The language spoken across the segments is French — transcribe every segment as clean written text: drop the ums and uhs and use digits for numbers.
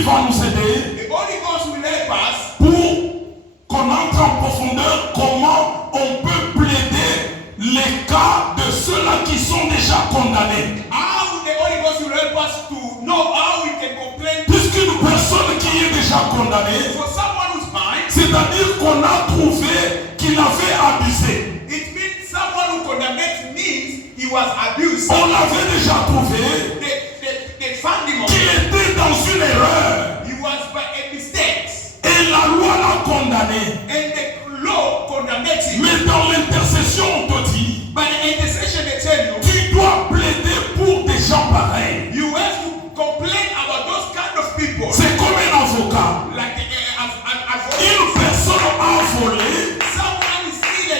Saint-Esprit va nous aider The Holy Ghost will help us pour qu'on entre en profondeur comment on peut plaider les cas de ceux-là qui sont déjà condamnés. how the Holy Ghost will help us to know how we can complain Puisqu'une personne qui est déjà condamnée, for someone who's mine. c'est-à-dire qu'on a trouvé qu'il avait abusé. It means someone who condemns means he was abused. On l'avait déjà trouvé They found him qu'il était dans une erreur. he was by a mistake. Et la loi l'a condamné. And the law condemned him. Mais dans l'intercession, on te dit, By the intercession they tell you, tu dois plaider pour des gens pareils. you have to complain about those kind of people. C'est comme un avocat. Like Une personne a volé, someone is still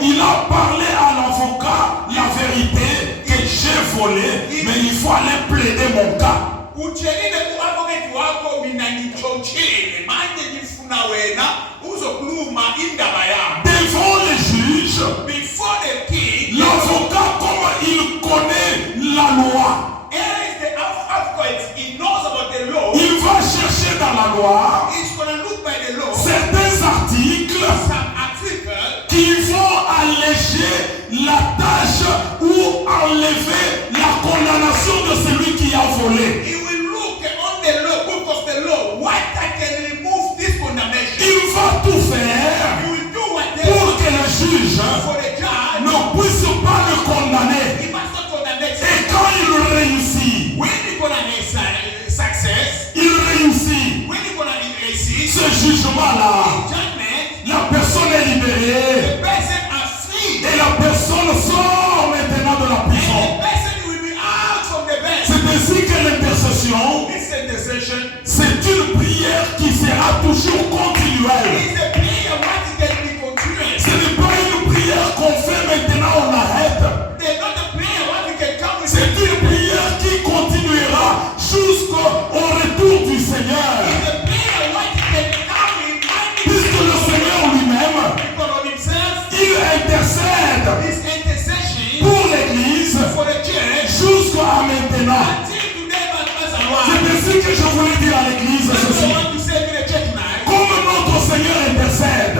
il a parlé à l'avocat la vérité que j'ai volé, mais il faut aller plaider mon cas. uchelile ku-advocate wakho mina ngitshotshile manje ngifuna wena uzokhuluma indaba yami. Devant les juges, Before the king, l'avocat, comme il connaît la loi, as the advocate, he knows about the law. il va chercher dans la loi He's going to look by the law. certains articles Some article qui vont alléger la tâche ou enlever la condamnation de celui qui a volé. he will look on the law, book of the law, what I can remove this condemnation. Il va tout faire He will do pour whatever que le juge for the judge. ne puisse pas le condamner. He must not condemn it. Et quand il réussit, When he gonna make success, il réussit when he gonna receive ce jugement-là, judgment, la personne est libérée the person are free. et la personne sort maintenant de la And the prison. person will be out from the bed. C'est ainsi que l'intercession, This intercession c'est une prière qui sera toujours continuelle. is a prayer what can be continuous. Ce n'est pas une prière qu'on fait maintenant, on arrête. They're not a prayer what we can come with. C'est une prière qui continuera jusqu'au retour du Seigneur. It's a prayer what can come in Puisque le Seigneur lui-même, because of himself. il intercède This intercession pour l'Église for the church jusqu'à maintenant. until today but as a C'est one. ainsi que je voulais dire à l'Église That's what I ceci. want to say to the church tonight. Comme notre Seigneur intercède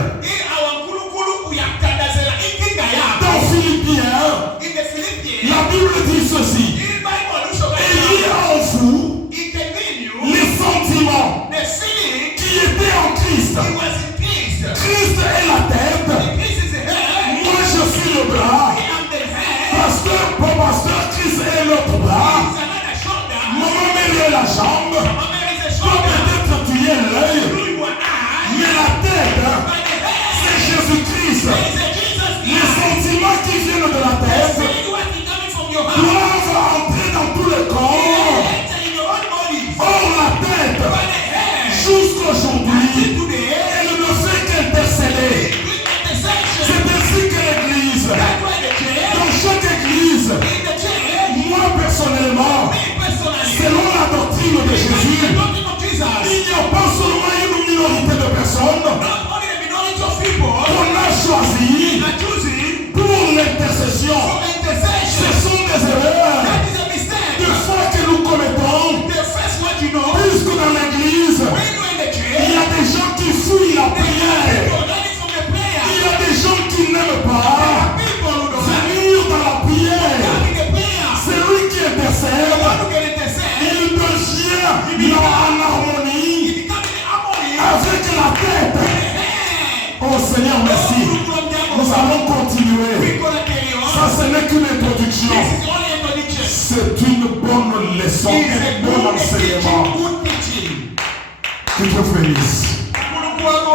dans Philippiens, In the Philippians, la Bible dit ceci. in Bible, Il y a en vous it can mean you les sentiments the feeling qui étaient en Christ. he was in Christ. Christ est la tête, And Christ is the head. moi je suis le bras. I am the head. Pasteur, Christ est l'autre bras. He's another shoulder. Maman Mary est la jambe. Mama is a Toi shoulder. peut-être tu es l'œil. You are eye. Mais la tête, By the head. c'est Jésus-Christ. There is a Jesus Les eye. sentiments qui viennent de la The tête feeling what is coming from your heart. doivent entrer dans tout le corps. Enter in your own body. Or la tête, By the head. jusqu'aujourd'hui, Until today, elle ne fait qu'intercéder. with intercession. C'est ainsi que l'Église, That's why the church, dans chaque Église, in the church, moi personnellement, me personally, selon la doctrine de Jésus, the doctrine of Jesus, il n'y a pas seulement une minorité de personnes not only the minority of people qu'on a choisies are choosing pour l'intercession. for intercession. Ce sont des erreurs That is a mistake. de foi que nous commettons, The first what you know, puisque dans l'Église, when you're in the il church, y a des gens qui fuient la prière. you're learning from the prayer. Il y a des gens qui n'aiment There pas are people who don't like venir dans la prière. having the prayer. C'est lui qui The intercède. one who can intercede, Il devient en harmonie he becomes in harmony avec la tête. with the head. Oh Seigneur, merci. Nous allons We're continuer. gonna carry on. Ça, ce n'est qu'une introduction. This is only introduction. C'est une bonne leçon, It's un a bon good enseignement. teaching, good teaching. Que Dieu bénisse. Mungu wako